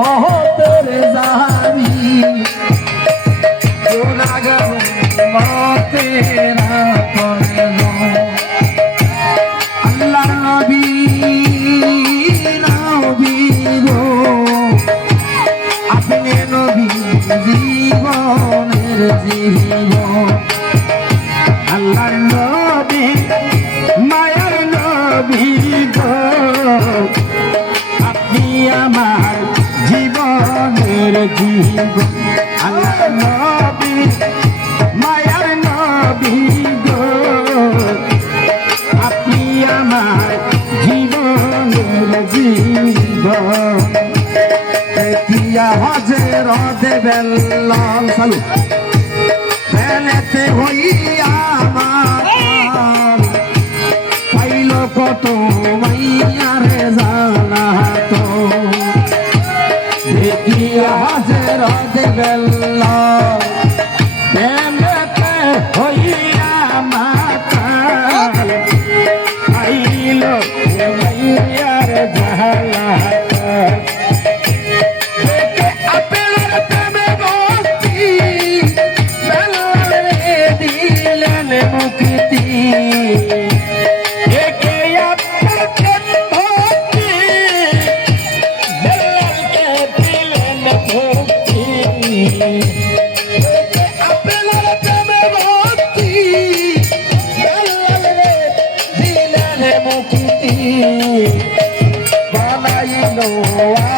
Oh, হইয়া মা কত I know why.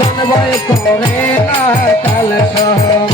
ভয় করে না কাল সহ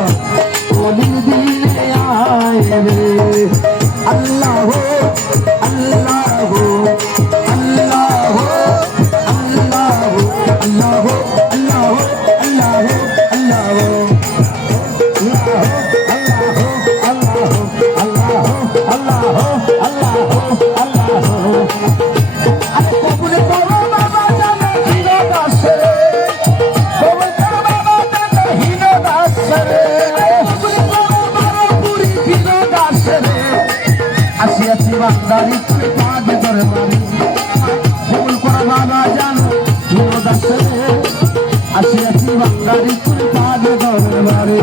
Oh. দরবারে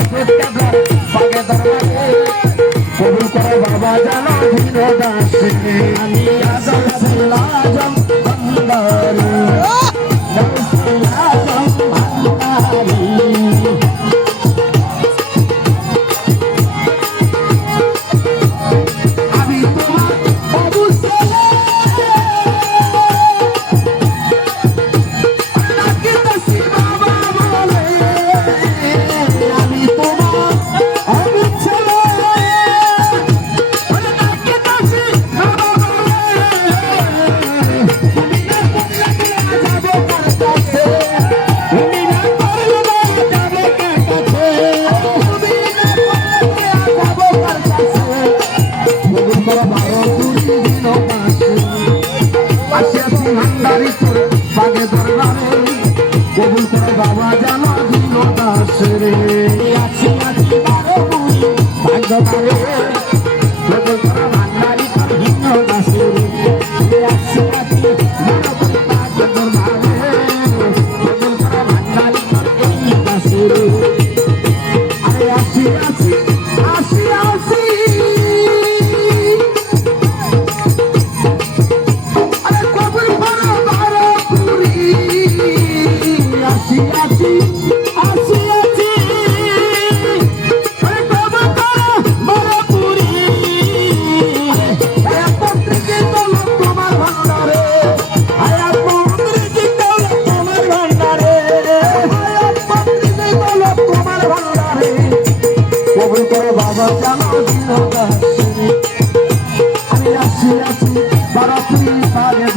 Thank you. বাবা তুই পারে